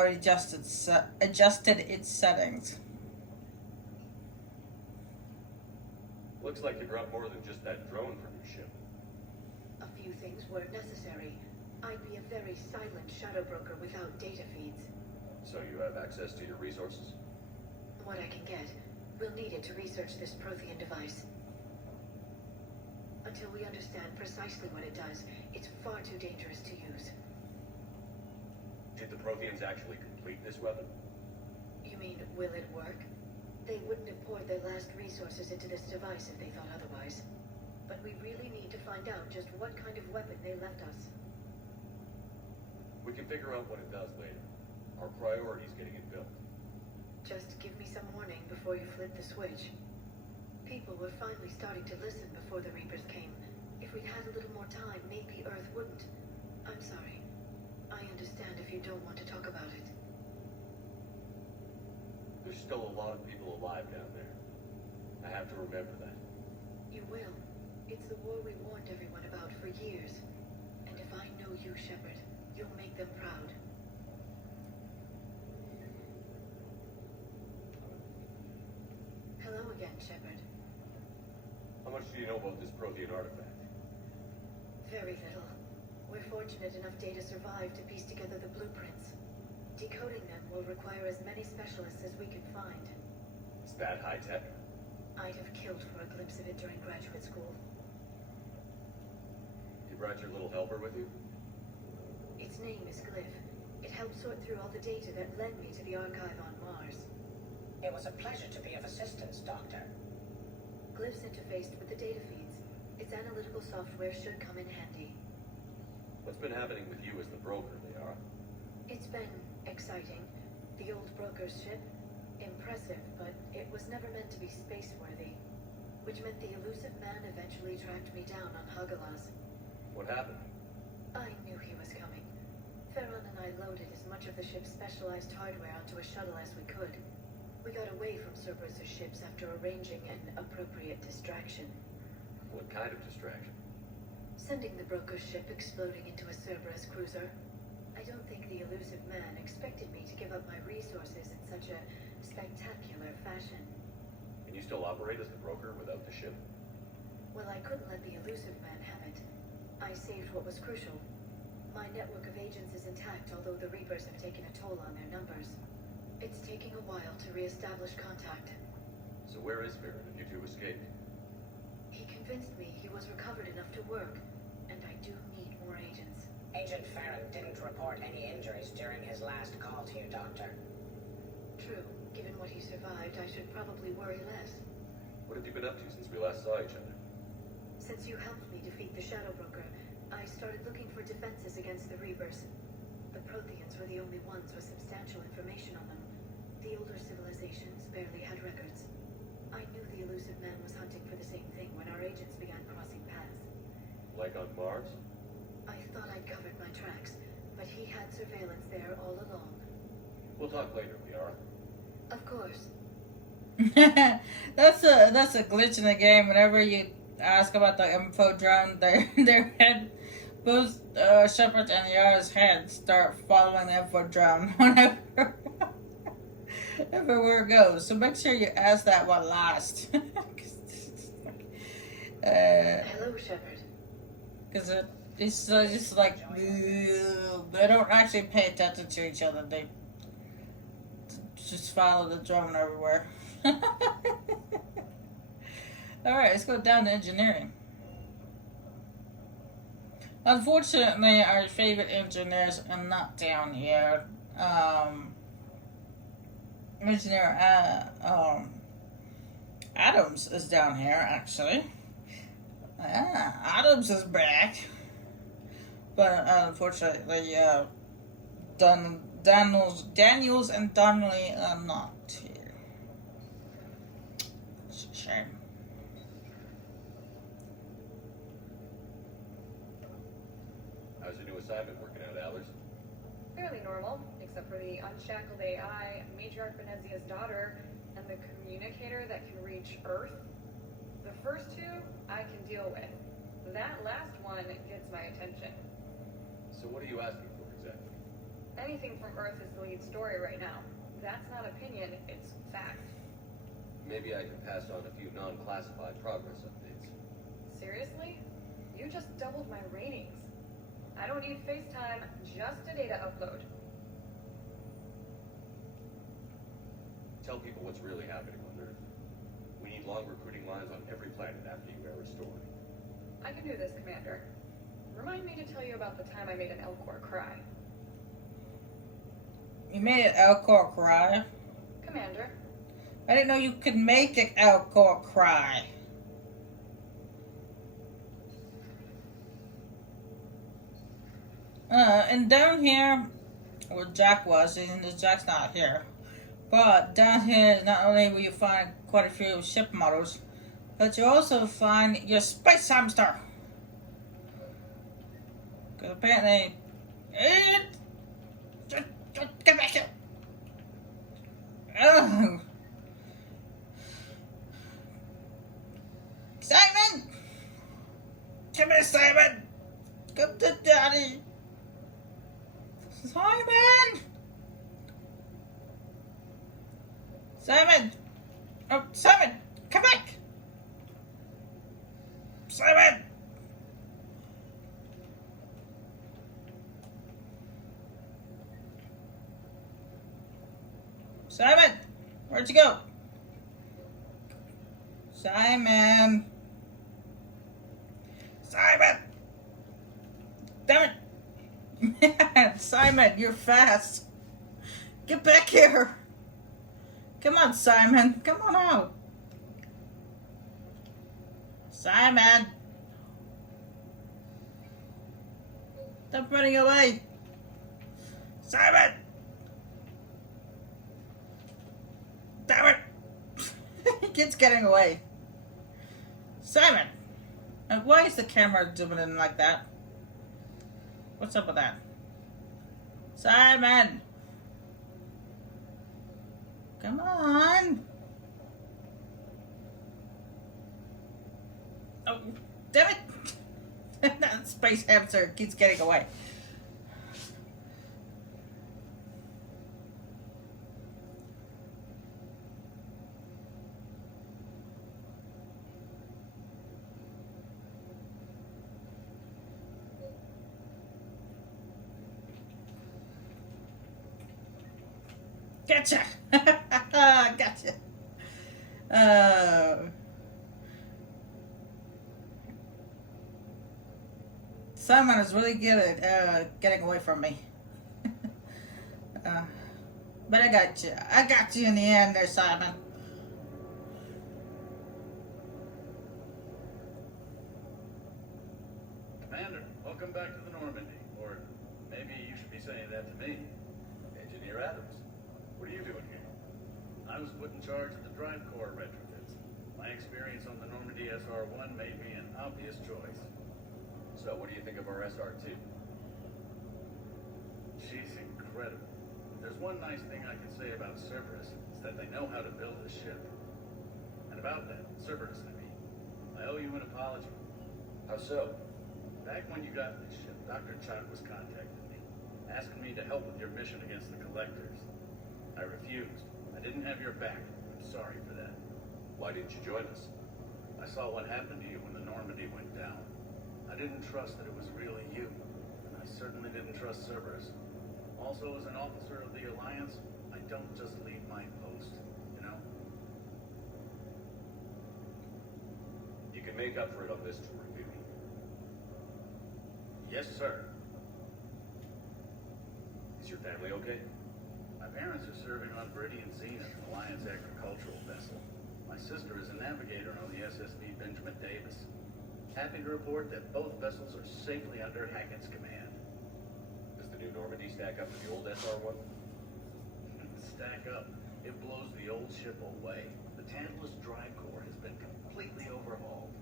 Already adjusted its settings. Looks like you brought more than just that drone from your ship. A few things weren't necessary. I'd be a very silent shadow broker without data feeds. So you have access to your resources? What I can get. We'll need it to research this Prothean device. Until we understand precisely what it does, it's far too dangerous to use. Did the Protheans actually complete this weapon? You mean, will it work? They wouldn't have poured their last resources into this device if they thought otherwise. But we really need to find out just what kind of weapon they left us. We can figure out what it does later. Our priority is getting it built. Just give me some warning before you flip the switch. People were finally starting to listen before the Reapers came. If we'd had a little more time, maybe Earth wouldn't. I'm sorry. I understand if you don't want to talk about it. There's still a lot of people alive down there. I have to remember that. You will. It's the war we warned everyone about for years. And if I know you, Shepard, you'll make them proud. Hello again, Shepard. How much do you know about this Prothean artifact? Very little. We're fortunate enough Data survived to piece together the blueprints. Decoding them will require as many specialists as we can find. Is that high-tech? I'd have killed for a glimpse of it during graduate school. You brought your little helper with you? Its name is Glyph. It helped sort through all the data that led me to the archive on Mars. It was a pleasure to be of assistance, Doctor. Glyph's interfaced with the data feeds. Its analytical software should come in handy. What's been happening with you as the broker, Liara? It's been exciting. The old broker's ship? Impressive, but it was never meant to be space-worthy. Which meant the elusive man eventually tracked me down on Hagalaz. What happened? I knew he was coming. Farron and I loaded as much of the ship's specialized hardware onto a shuttle as we could. We got away from Cerberus' ships after arranging an appropriate distraction. What kind of distraction? Sending the broker's ship exploding into a Cerberus cruiser. I don't think the elusive man expected me to give up my resources in such a spectacular fashion. Can you still operate as the broker without the ship? Well, I couldn't let the elusive man have it. I saved what was crucial. My network of agents is intact, although the Reapers have taken a toll on their numbers. It's taking a while to re-establish contact. So where is Farron if you two escaped? He convinced me he was recovered enough to work, and I do need more agents. Agent Farron didn't report any injuries during his last call to you, Doctor. True. Given what he survived, I should probably worry less. What have you been up to since we last saw each other? Since you helped me defeat the Shadow Broker, I started looking for defenses against the Reapers. The Protheans were the only ones with substantial information on them. The older civilizations barely had records. I knew the elusive man was hunting for the same thing when our agents began crossing paths. Like on Mars? I thought I'd covered my tracks, but he had surveillance there all along. We'll talk later, Liara. Of course. That's a glitch in the game. Whenever you ask about the info drone, their head, both Shepard and Yara's head start following the info drone whenever everywhere it goes. So make sure you ask that one last. Hello, Shepard. Because it's just like they don't actually pay attention to each other. They just follow the drone everywhere. Alright, let's go down to engineering. Unfortunately, our favorite engineers are not down here. Engineer Adams is down here, actually. Adams is back. But unfortunately, Daniels and Donnelly are not here. It's a shame. How's your new assignment working out, Allers? Fairly normal, except for the unshackled AI, Matriarch Venezia's daughter, and the communicator that can reach Earth. The first two, I can deal with. That last one gets my attention. So what are you asking for exactly? Anything from Earth is the lead story right now. That's not opinion, it's fact. Maybe I can pass on a few non-classified progress updates. Seriously? You just doubled my ratings. I don't need FaceTime, just a data upload. Tell people what's really happening on Earth. We need long recruiting lines on every planet after you are restored. I can do this, Commander. Remind me to tell you about the time I made an Elcor cry. You made an Elcor cry? Commander. I didn't know you could make an Elcor cry. And down here, where Jack was, and Jack's not here, but down here, not only will you find quite a few ship models, but you also find your space hamster. Because apparently, get back here. Oh. Simon! Come here, Simon! Come to Daddy! Simon! Simon! Oh, Simon! Come back! Simon! Simon! Where'd you go? Simon! Simon! Damn it! Man, Simon, you're fast. Get back here. Come on, Simon. Come on out. Simon! Stop running away. Simon! Damn it! He keeps getting away. Simon! And why is the camera zooming in like that? What's up with that? Simon! Come on! Oh, damn it! That space hamster keeps getting away. Gotcha! Gotcha! Simon is really good at getting away from me. But I got you. I got you in the end there, Simon. Commander, welcome back to the Normandy. Or maybe you should be saying that to me. Engineer Adams, what are you doing here? I was put in charge of the drive core retrofits. My experience on the Normandy SR-1 made me an obvious choice. So, what do you think of our SR-2? She's incredible. If there's one nice thing I can say about Cerberus, it's that they know how to build a ship. And about that, Cerberus, I owe you an apology. How so? Back when you got this ship, Dr. Chuck was contacting me, asking me to help with your mission against the Collectors. I refused. I didn't have your back. I'm sorry for that. Why didn't you join us? I saw what happened to you when the Normandy went down. I didn't trust that it was really you, and I certainly didn't trust Cerberus. Also, as an officer of the Alliance, I don't just leave my post, you know? You can make up for it on this tour, Vivi. Yes, sir. Is your family okay? My parents are serving on Viridian Zenith, an Alliance agricultural vessel. My sister is a navigator on the SSV Benjamin Davis. Happy to report that both vessels are safely under Hackett's command. Does the new Normandy stack up to the old SR-1? Stack up. It blows the old ship away. The Tantalus drive core has been completely overhauled.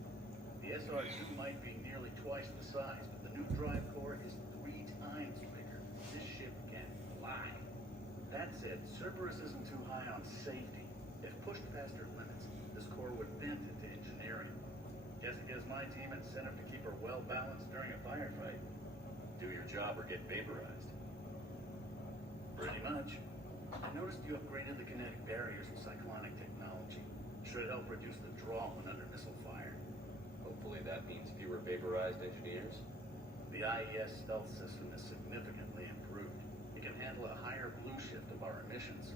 The SR-2 might be nearly twice the size, but the new drive core is 3 times bigger. This ship can fly. That said, Cerberus isn't too high on safety. If pushed past her limits, this core would bend into engineering. Just gives my team incentive to keep her well balanced during a firefight. Do your job or get vaporized. Pretty much. I noticed you upgraded the kinetic barriers with cyclonic technology. Should help reduce the draw when under missile fire. Hopefully that means fewer vaporized engineers. The IES stealth system is significantly improved. It can handle a higher blue shift of our emissions.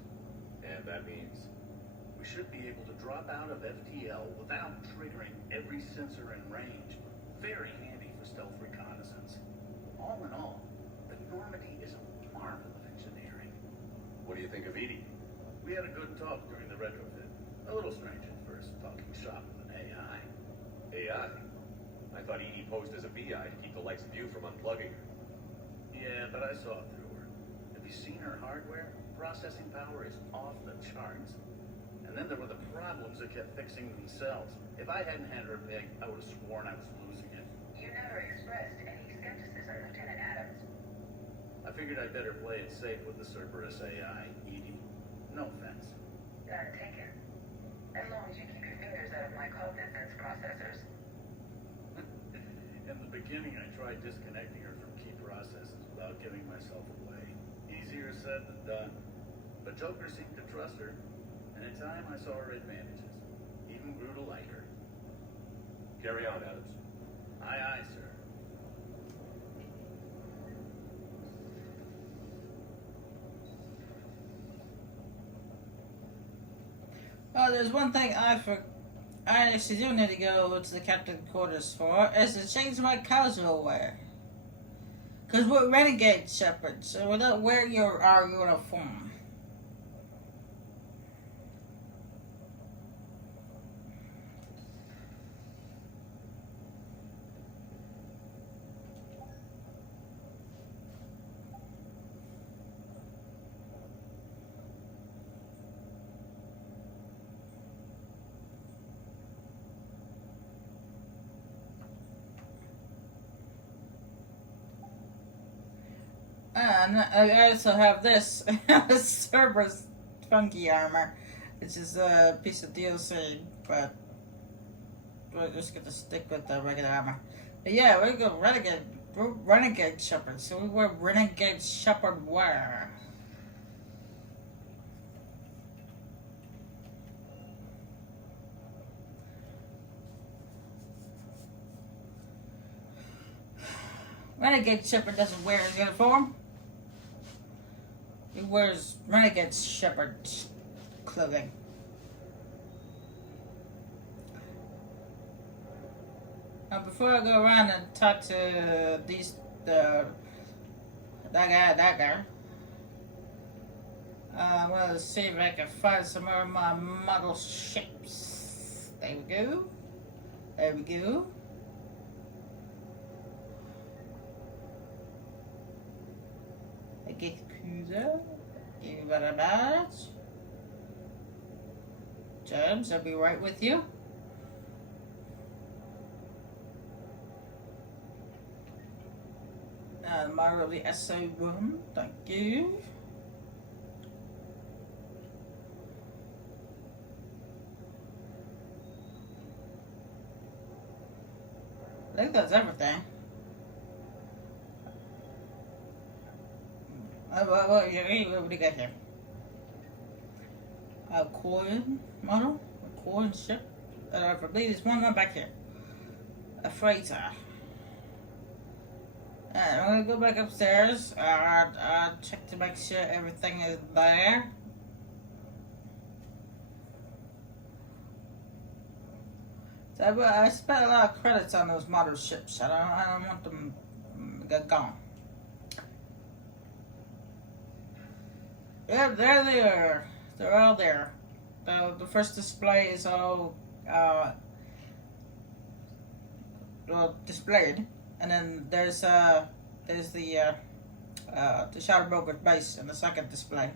And that means We should be able to drop out of FTL without triggering every sensor in range. Very handy for stealth reconnaissance. All in all, the Normandy is a marvel of engineering. what do you think of Edie? We had a good talk during the retrofit. A little strange at first, talking shop with an AI. AI? I thought Edie posed as a BI to keep the likes of you from unplugging her. Yeah, but I saw through her. Have you seen her hardware? Processing power is off the charts. And then there were the problems that kept fixing themselves. If I hadn't had her peg, I would have sworn I was losing it. You never expressed any skepticism, Lieutenant Adams. I figured I'd better play it safe with the Cerberus AI, Edie. No offense. None taken. As long as you keep your fingers out of my call distance processors. In the beginning, I tried disconnecting her from key processes without giving myself away. Easier said than done. But Joker seemed to trust her, and in time I saw her advantages. Even grew to like her. Carry on, Adams. Aye, aye, sir. Oh, there's one thing I actually do need to go to the captain quarters for, is to change my casual wear. Because we're renegade shepherds, so we don't wear our uniform. And I also have this Cerberus funky armor, which is a piece of DLC, but we're just gonna stick with the regular armor. But yeah, we're gonna we're renegade shepherds, so we wear renegade shepherd wear. Renegade shepherd doesn't wear his uniform. He wears renegade shepherd clothing. Now, before I go around and talk to that guy, I'm gonna see if I can find some more of my model ships. There we go. There we go. I get cruiser. Thank you very much. James, I'll be right with you. And my really SO1, thank you. I think that's everything. What do we got here? A coin model? A coin ship? I believe there's one more back here. A freighter. Alright, I'm gonna go back upstairs. Check to make sure everything is there. So I spent a lot of credits on those model ships. I don't want them to get gone. Yeah, they're there. They're all there. The first display is all displayed, and then there's the Shadow Broker base in the second display.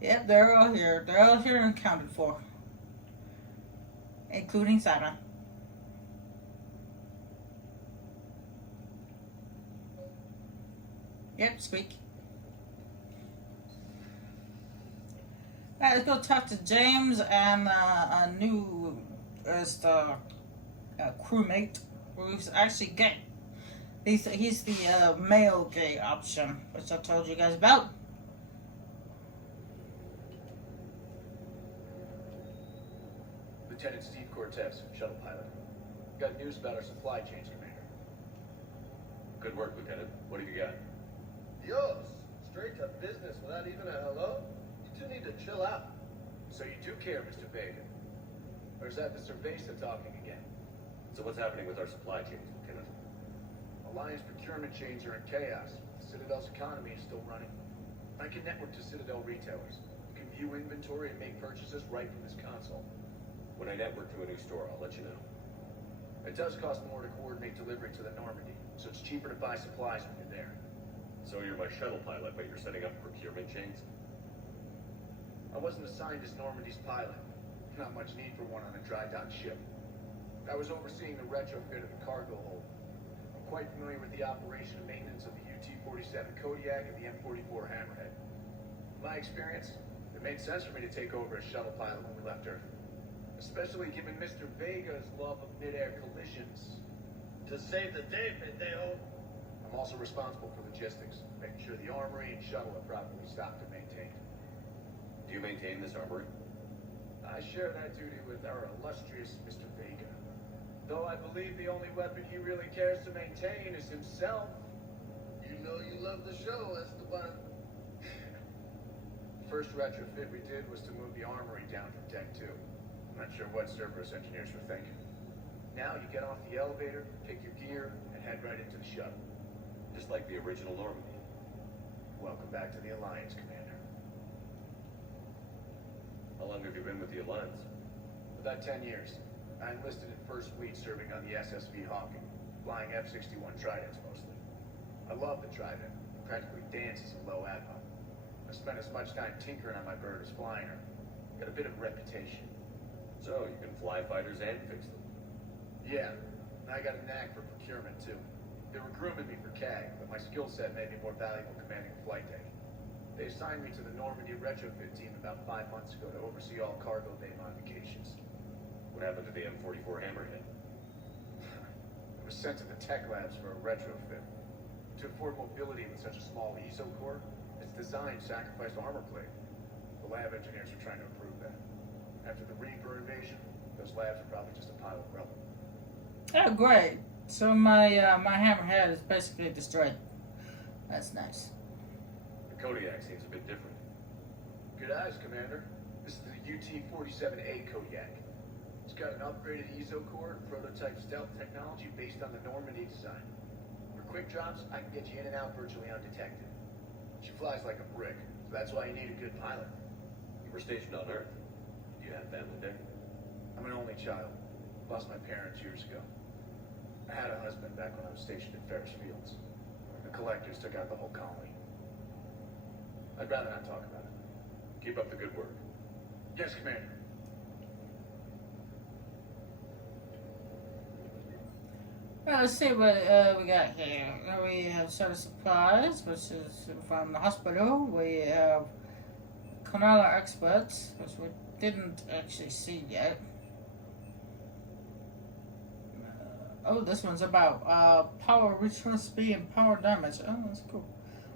Yep, they're all here. They're all here and accounted for, including Simon. Yep, squeak. Alright, let's go talk to James and a new crewmate who's actually gay. He's the male gay option, which I told you guys about. Lieutenant Steve Cortez, shuttle pilot. Got news about our supply chains, Commander. Good work, Lieutenant. What have you got? Dios, straight to business without even a hello? You two need to chill out. So you do care, Mr. Vega? Or is that Mr. Vesa talking again? So what's happening with our supply chains, Lieutenant? Alliance procurement chains are in chaos. Citadel's economy is still running. I can network to Citadel retailers. You can view inventory and make purchases right from this console. When I network to a new store, I'll let you know. It does cost more to coordinate delivery to the Normandy, so it's cheaper to buy supplies when you're there. So you're my shuttle pilot, but you're setting up procurement chains? I wasn't assigned as Normandy's pilot. Not much need for one on a dry dock ship. I was overseeing the retrofit of the cargo hold. I'm quite familiar with the operation and maintenance of the UT-47 Kodiak and the M44 Hammerhead. In my experience, it made sense for me to take over as shuttle pilot when we left Earth. Especially given Mr. Vega's love of mid-air collisions. To save the day, pendejo. I'm also responsible for logistics, making sure the armory and shuttle are properly stocked and maintained. Do you maintain this armory? I share that duty with our illustrious Mr. Vega. Though I believe the only weapon he really cares to maintain is himself. You know you love the show, Esteban. First retrofit we did was to move the armory down from Deck 2. I'm not sure what Cerberus engineers were thinking. Now you get off the elevator, pick your gear, and head right into the shuttle. Just like the original Normandy. Welcome back to the Alliance, Commander. How long have you been with the Alliance? About 10 years. I enlisted in First Fleet serving on the SSV Hawking, flying F-61 Tridents mostly. I love the Trident. It practically dances in low atmo. I spent as much time tinkering on my bird as flying her. Got a bit of reputation. So you can fly fighters and fix them. Yeah, and I got a knack for procurement too. They were grooming me for CAG, but my skill set made me more valuable commanding a flight deck. They assigned me to the Normandy retrofit team about 5 months ago to oversee all cargo bay modifications. What happened to the M44 Hammerhead? I was sent to the tech labs for a retrofit. To afford mobility with such a small ESO core, its design sacrificed armor plate. The lab engineers were trying to improve that. After the Reaper invasion, those labs are probably just a pile of rubble. Oh, great. So my hammerhead is basically destroyed. That's nice. The Kodiak seems a bit different. Good eyes, Commander. This is the UT-47A Kodiak. It's got an upgraded ESO core and prototype stealth technology based on the Normandy design. For quick drops, I can get you in and out virtually undetected. She flies like a brick, so that's why you need a good pilot. You were stationed on Earth. Do you have family there? I'm an only child. Lost my parents years ago. I had a husband back when I was stationed at Ferris Fields. The collectors took out the whole colony. I'd rather not talk about it. Keep up the good work. Yes, Commander. Well, let's see what we got here. We have sort of supplies, which is from the hospital. We have Canala experts, which we didn't actually see yet. Oh, this one's about power return speed and power damage. Oh, that's cool.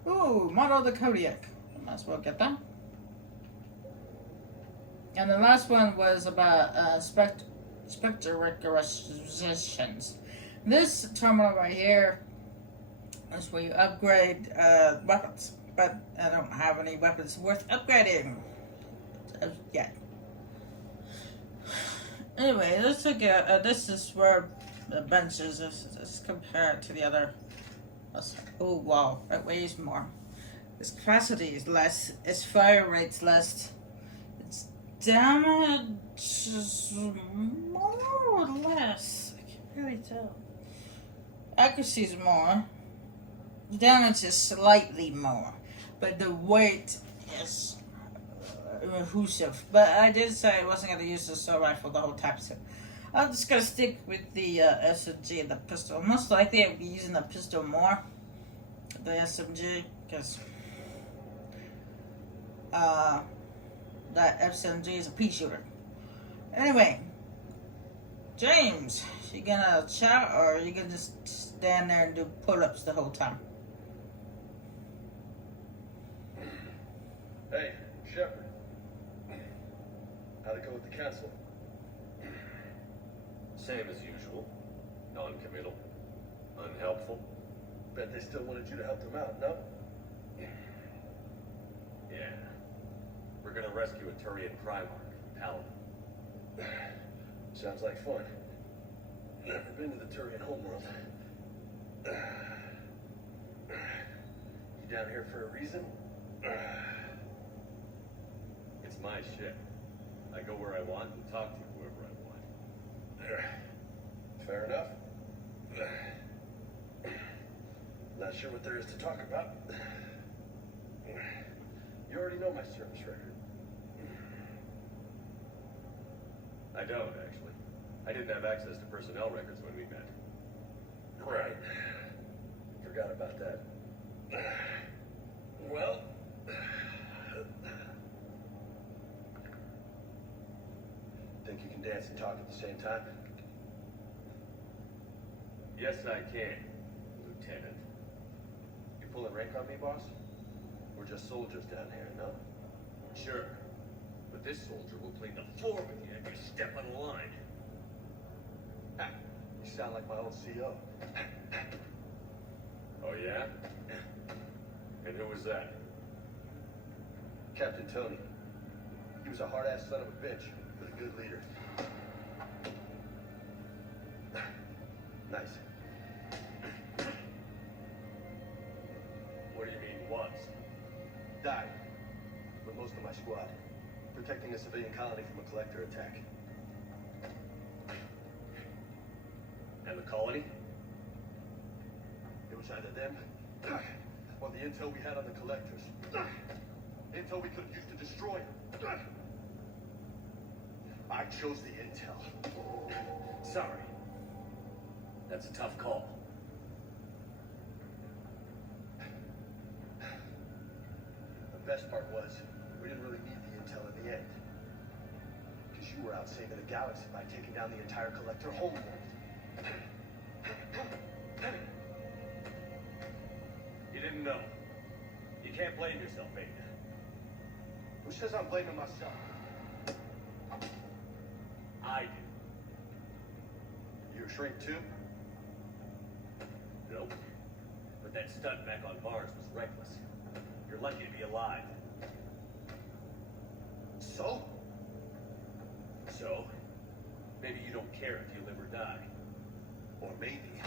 Ooh, model of the Kodiak. Might as well get that. And the last one was about spectre requisitions. This terminal right here is where you upgrade weapons, but I don't have any weapons worth upgrading yet. Anyway, let's look at this is where the benches is compared to the other. Oh wow, it weighs more. Its capacity is less. Its fire rate's less. Its damage is more or less. I can't really tell. Accuracy is more. Damage is slightly more, but the weight is elusive. But I did say I wasn't going to use the assault rifle the whole time, so I'm just going to stick with the SMG and the pistol. Most likely I'll be using the pistol more, the SMG, because that SMG is a pea shooter. Anyway, James, you gonna chat or are you gonna just stand there and do pull-ups the whole time? Hey, Shepard. How'd it go with the council? Same as usual. Non-committal. Unhelpful. Bet they still wanted you to help them out, no? Yeah. We're gonna rescue a Turian Primarch, Paladin. Sounds like fun. Never been to the Turian homeworld. You down here for a reason? It's my ship. I go where I want and talk to whoever I want. Fair enough. Not sure what there is to talk about. You already know my service record. I don't, actually. I didn't have access to personnel records when we met. Right. Forgot about that. Well... Think you can dance and talk at the same time? Yes, I can, Lieutenant. You pulling rank on me, boss? We're just soldiers down here, no? Sure. But this soldier will clean the floor with you if you step on the line. Ha, you sound like my old CO. Oh, yeah? And who was that? Captain Tony. He was a hard-ass son of a bitch, but a good leader. Nice. What do you mean, was? Died. With most of my squad. Protecting a civilian colony from a collector attack. And the colony? It was either them, or the intel we had on the collectors. Intel we could have used to destroy them. I chose the intel. Sorry. That's a tough call. The best part was, we didn't really need the intel in the end. Because you were out saving the galaxy by taking down the entire collector homeworld. You didn't know. You can't blame yourself, mate. Who says I'm blaming myself? I did. You a shrink too? Nope. But that stunt back on Mars was reckless. You're lucky to be alive. So? So, maybe you don't care if you live or die. Or maybe.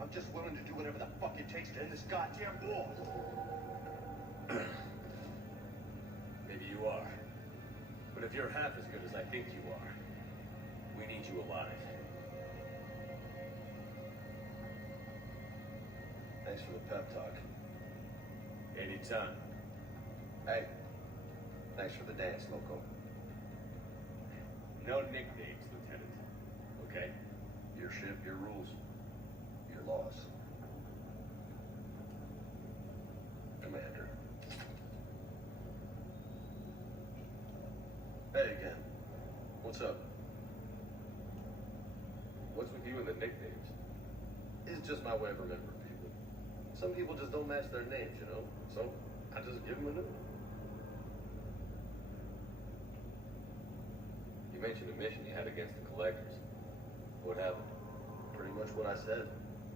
I'm just willing to do whatever the fuck it takes to end this goddamn war. Maybe you are. But if you're half as good as I think you are, we need you alive. Thanks for the pep talk. Anytime. Hey, thanks for the dance, Loco. No nicknames, Lieutenant. Okay? Your ship, your rules, your laws. Commander. Hey again. What's up? What's with you and the nicknames? It's just my way of remembering people. Some people just don't match their names, you know? So, I just give them a new one. You mentioned a mission you had against the collectors. What happened? Pretty much what I said.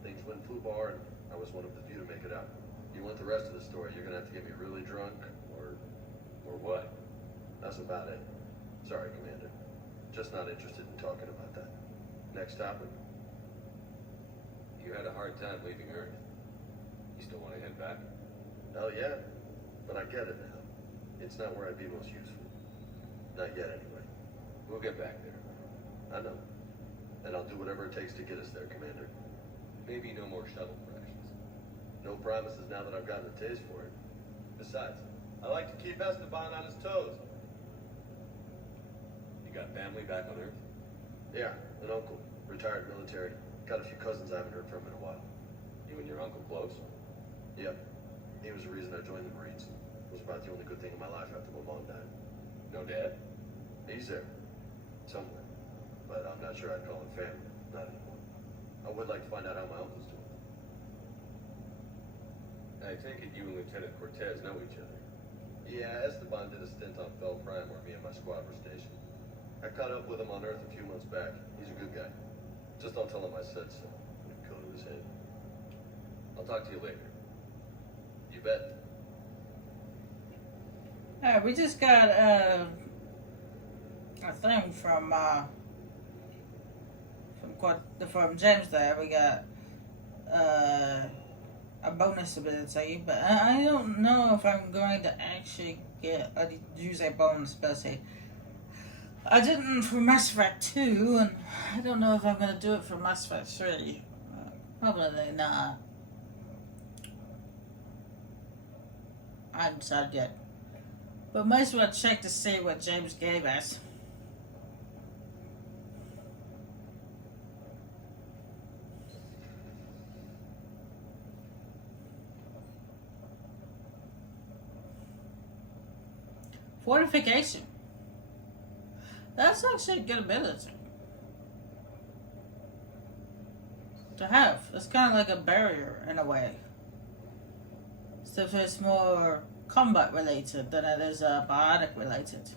Things went foo bar, and I was one of the few to make it out. You want the rest of the story, you're gonna have to get me really drunk, or what? that's about it. Sorry, Commander. Just not interested in talking about that. Next topic. You had a hard time leaving Earth. You still want to head back? Hell yeah. But I get it now. It's not where I'd be most useful. Not yet, anyway. We'll get back there. I know. And I'll do whatever it takes to get us there, Commander. Maybe no more shuttle crashes. No promises now that I've gotten a taste for it. Besides, I like to keep Esteban on his toes. You got family back on Earth? Yeah, an uncle. Retired military. Got a few cousins I haven't heard from in a while. You and your uncle close? Yep. He was the reason I joined the Marines. It was about the only good thing in my life after my mom died. No dad? He's there. Somewhere. But I'm not sure I'd call him family. Not anymore. I would like to find out how my uncle's doing. I take it you and Lieutenant Cortez know each other. Yeah, Esteban did a stint on Bell Prime where me and my squad were stationed. I caught up with him on Earth a few months back. He's a good guy. Just don't tell him I said so. It'll go to his head. I'll talk to you later. You bet. Alright, we just got a thing from James there. We got a bonus ability, but I don't know if I'm going to actually use a bonus ability. I didn't for Mass Effect 2, and I don't know if I'm going to do it for Mass Effect 3. Probably not. I haven't decided yet. But might as well check to see what James gave us. Fortification. That's actually a good ability to have. It's kind of like a barrier in a way. So if it's more combat related than it is biotic related.